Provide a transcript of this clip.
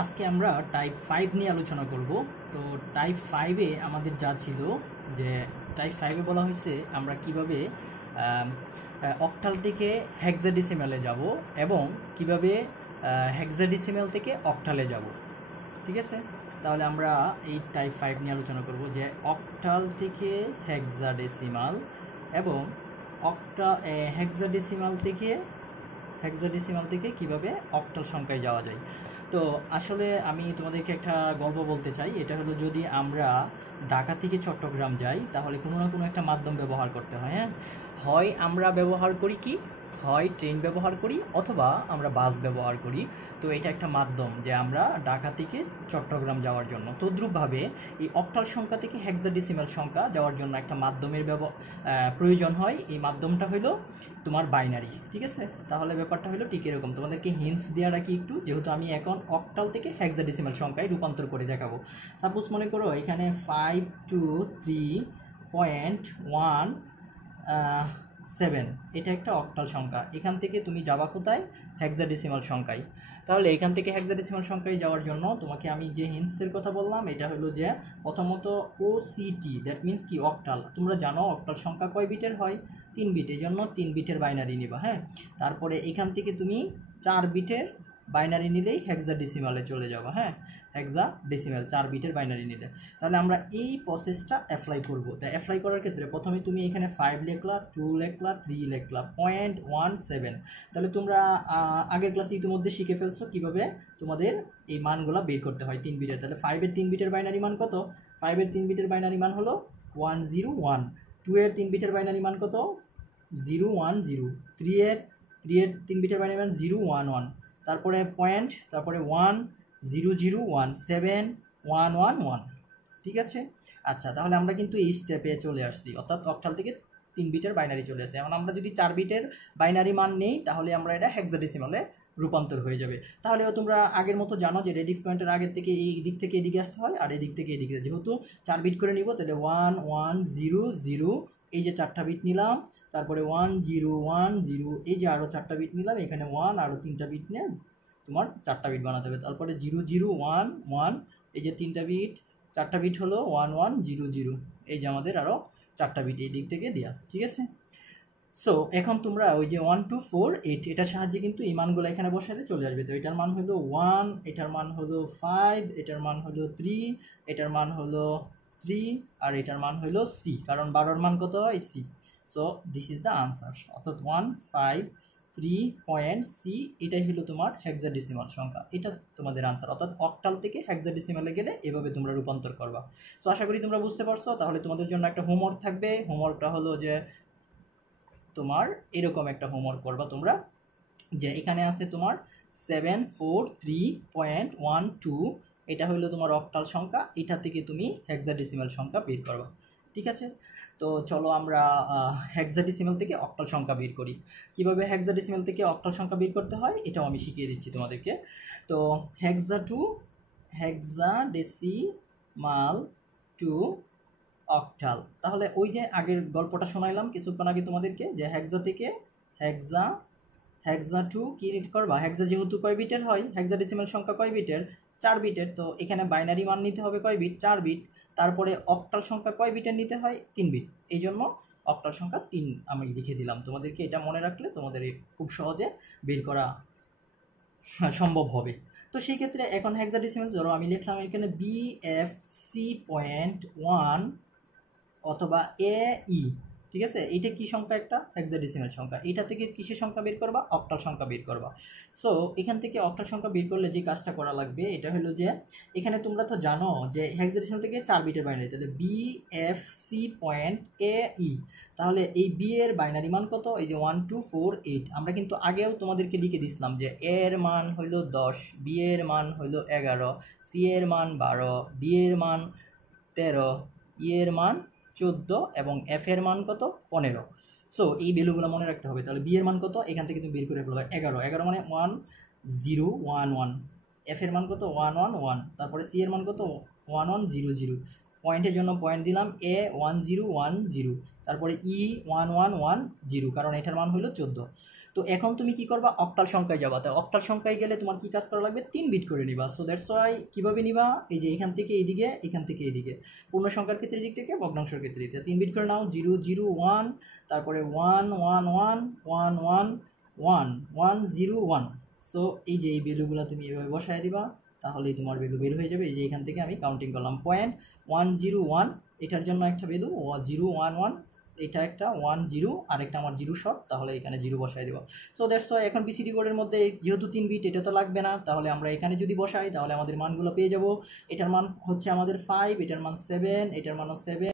আজকে আমরা টাইপ 5 নিয়ে আলোচনা করব। তো টাইপ 5-এ আমাদের যা ছিল যে টাইপ 5-এ বলা হয়েছে আমরা কিভাবে অক্টাল থেকে হেক্সাডেসিমালে যাব এবং কিভাবে হেক্সাডেসিমাল থেকে অক্টালে যাব। ঠিক আছে, তাহলে আমরা এই টাইপ 5 নিয়ে আলোচনা করব যে অক্টাল থেকে হেক্সাডেসিমাল এবং হেক্সাডেসিমাল থেকে কিভাবে অক্টাল সংখ্যায় যাওয়া যায়। তো আসলে আমি তোমাদেরকে একটা গল্প বলতে চাই। এটা হলো, যদি আমরা ঢাকা থেকে চট্টগ্রাম যাই তাহলে কোনো না কোনো একটা মাধ্যম ব্যবহার করতে হয়। হ্যাঁ, হয় আমরা ব্যবহার করি কি, হয় ট্রেন ব্যবহার করি অথবা আমরা বাস ব্যবহার করি। তো এটা একটা মাধ্যম যে আমরা ঢাকা থেকে চট্টগ্রাম যাওয়ার জন্য। তদ্রূপভাবে এই অক্টাল সংখ্যা থেকে হেক্সাডেসিমাল সংখ্যা যাওয়ার জন্য একটা মাধ্যমের প্রয়োজন হয়। এই মাধ্যমটা হলো তোমার বাইনারি। ঠিক আছে, তাহলে ব্যাপারটা হলো ঠিক এরকম। তোমাদেরকে হিন্টস দেওয়া রাখি একটু, যেহেতু আমি এখন অক্টাল থেকে হেক্সাডেসিমাল সংখ্যায় রূপান্তর করে দেখাবো। সাপোজ মনে করো এখানে 523.1 এটা একটা অক্টাল সংখ্যা। এখান থেকে তুমি যাবা কোথায়? হেক্সাডেসিমাল সংখ্যায়। তাহলে এখান থেকে হেক্সাডেসিমাল সংখ্যায় যাওয়ার জন্য তোমাকে আমি যে হিন্টসের কথা বললাম এটা হলো যে প্রথমত OCT, দ্যাট মিনস কি অক্টাল। তোমরা জানো অক্টাল সংখ্যা কয় বিটের হয়? 3 বিট, এই জন্য 3 বিটের বাইনারি নিবা। হ্যাঁ, তারপরে এখান থেকে তুমি 4 বিটের বাইনারি নিলেই হেক্সাডেসিমালে চলে যাবো। হ্যাঁ, হেক্সাডেসিমাল 4 বিটের বাইনারি নিলে। তাহলে আমরা এই প্রসেসটা অ্যাপ্লাই করব। তাই অ্যাপ্লাই করার ক্ষেত্রে প্রথমে তুমি এখানে 5 লিখলা, 2 লিখলা, 3 লিখলা, 0.17। তাহলে তোমরা আগের ক্লাসে ইতিমধ্যে শিখে ফেলছো কিভাবে তোমাদের এই মানগুলো বের করতে হয় 3 বিটের। তাহলে 5 এর 3 বিটের বাইনারি মান কত? 5 এর 3 বিটের বাইনারি মান হলো 101। 2 এর 3 বিটের বাইনারি মান কত? 010। 3 এর 3 বিটের বাইনারি মান 011। তারপরে পয়েন্ট, তারপরে 1001711। ঠিক আছে, আচ্ছা, তাহলে আমরা কিন্তু এই স্টেপে চলে আসছি, অর্থাৎ অক্টাল থেকে 3 বিটের বাইনারি চলে আসছে। এখন আমরা যদি 4 বিটের বাইনারি মান নেই তাহলে আমরা এটা হেক্সাডেসিমালে রূপান্তর হয়ে যাবে। তাহলে তোমরা আগের মতো জানো যে রেডিক্স পয়েন্টের আগের থেকে এই দিক থেকে এদিকে আসতে হয় আর এদিক থেকে এদিকে। যেহেতু 4 বিট করে নিব তাহলে 1100, এই যে 4টা বিট নিলাম, তারপরে 1010, এই যে আরও 4টা বিট নিলাম, এখানে 1 আরও 3টা বিট নিয়ে তোমার 4টা বিট বানাতে হবে। তারপরে 0011, এই যে 3টা বিট, 4টা বিট হলো 1100, এই যে আমাদের আরও 4টা বিট এই দিক থেকে দেওয়া। ঠিক আছে, সো এখন তোমরা ওই যে 1248 এটার সাহায্যে কিন্তু এই মানগুলো এখানে বসাতে চলে আসবে। তো এটার মান হলো 1, এটার মান হলো 5, এটার মান হলো 3, এটার মান হলো 3, আর এটার মান হলো C, কারণ 12-এর মান কত হয়? C। So this is the answer, অর্থাৎ 153.C এটাই হলো তোমার হেক্সাডেসিমাল সংখ্যা। এটা তোমাদের আনসার, অর্থাৎ অক্টাল থেকে হেক্সাডেসিমালে গেলে এভাবে তোমরা রূপান্তর করবা। সো আশা করি তোমরা বুঝতে পারছো। তাহলে তোমাদের জন্য একটা হোমওয়ার্ক থাকবে। হোমওয়ার্কটা হলো যে তোমার এরকম একটা হোমওয়ার্ক করবা তোমরা, যে এখানে আছে তোমার 743.12, এটা হলো তোমার অক্টাল সংখ্যা। এটা থেকে তুমি হেক্সাডেসিমাল সংখ্যা বের করবা। ঠিক আছে, তো চলো আমরা হেক্সাডেসিমাল থেকে অক্টাল সংখ্যা বের করি। কিভাবে হেক্সাডেসিমাল থেকে অক্টাল সংখ্যা বের করতে হয় এটাও আমি শিখিয়ে দিচ্ছি তোমাদেরকে। তো হেক্সাডেসিমাল টু অক্টাল। তাহলে ওই যে আগের গল্পটা শোনাইলাম কিছুক্ষণ আগে তোমাদেরকে, যে হেক্সা টু কি করবা? হেক্সা যেহেতু কয় বিটের হয়, হেক্সাডেসিমাল সংখ্যা কয় বিটের? 4 বিটের। তো এখানে বাইনারি মান নিতে হবে কয় বিট? 4 বিট। তারপরে অক্টাল সংখ্যা কয় বিটের নিতে হয়? 3 বিট। এই জন্য অক্টাল সংখ্যা 3 আমি লিখে দিলাম। তোমাদেরকে এটা মনে রাখলে তোমাদের খুব সহজে বের করা সম্ভব হবে। তো সেই ক্ষেত্রে এখন হেক্সাডেসিমাল ধরো আমি লিখলাম এখানে BFC.1 অথবা AE। ঠিক আছে, এইটা কি সংখ্যা? একটা হেক্সাডেসিমাল সংখ্যা। এটা থেকে কিসের সংখ্যা বের করবা? অক্টাল সংখ্যা বের করবা। সো এখান থেকে অক্টাল সংখ্যা বের করলে যে কাজটা করা লাগবে এটা হলো যে এখানে তোমরা তো জানো যে হেক্সাডেসিমাল থেকে 4 বিটের বাইনারি, তাহলে BFC.AE। তাহলে এই B এর বাইনারি মান কত? এই যে 1248। আমরা কিন্তু আগেও তোমাদেরকে লিখে দিছিলাম যে A এর মান হইল 10, B এর মান হইল 11, C এর মান 12, D এর মান 13, E এর মান 14 এবং F এর মান কত? 15। সো এই ভ্যালুগুলো মনে রাখতে হবে। তাহলে বি এর মান কত? এখান থেকে তুমি বের করে ফেলবে 11। 11 মানে 1011। এফ এর মান কত? 111। তারপরে সি এর মান কত? 1100। পয়েন্টের জন্য পয়েন্ট দিলাম A1010, তারপরে E1110, কারণ এটার মান হলো 14। তো এখন তুমি কি করবা, অক্টাল সংখ্যায় যাবা। তো অক্টাল সংখ্যায় গেলে তোমার কি কাজ করা লাগবে, 3 বিট করে নিবা। সো দ্যাটস ওয়াই কীভাবে নিবা, এই যে এখান থেকে এইদিকে, এখান থেকে এইদিকে, পূর্ণ সংখ্যার ক্ষেত্রে দিক থেকে, ভগ্নাংশের ক্ষেত্রে দিক থেকে 3 বিট করে নাও। 001, তারপরে 111111101। সো এই যে এই ভ্যালুগুলো তুমি এভাবে বসায় দিবা, তাহলেই তোমার ভ্যালু বের হয়ে যাবে। এই যে এখান থেকে আমি কাউন্টিং করলাম, 0.101, এটার জন্য একটা ভ্যালু 011, এটা একটা 10, আর একটা আমার 0 শর্ট, তাহলে এখানে 0 বসায় দেবো। সো দ্যাটস ওয়াই এখন বিসিডি কোডের মধ্যে যেহেতু 3 বিট, এটা তো লাগবে না, তাহলে আমরা এখানে যদি বসাই তাহলে আমাদের মানগুলো পেয়ে যাব। এটার মান হচ্ছে আমাদের 5, এটার মান 7, এটার মানও 7।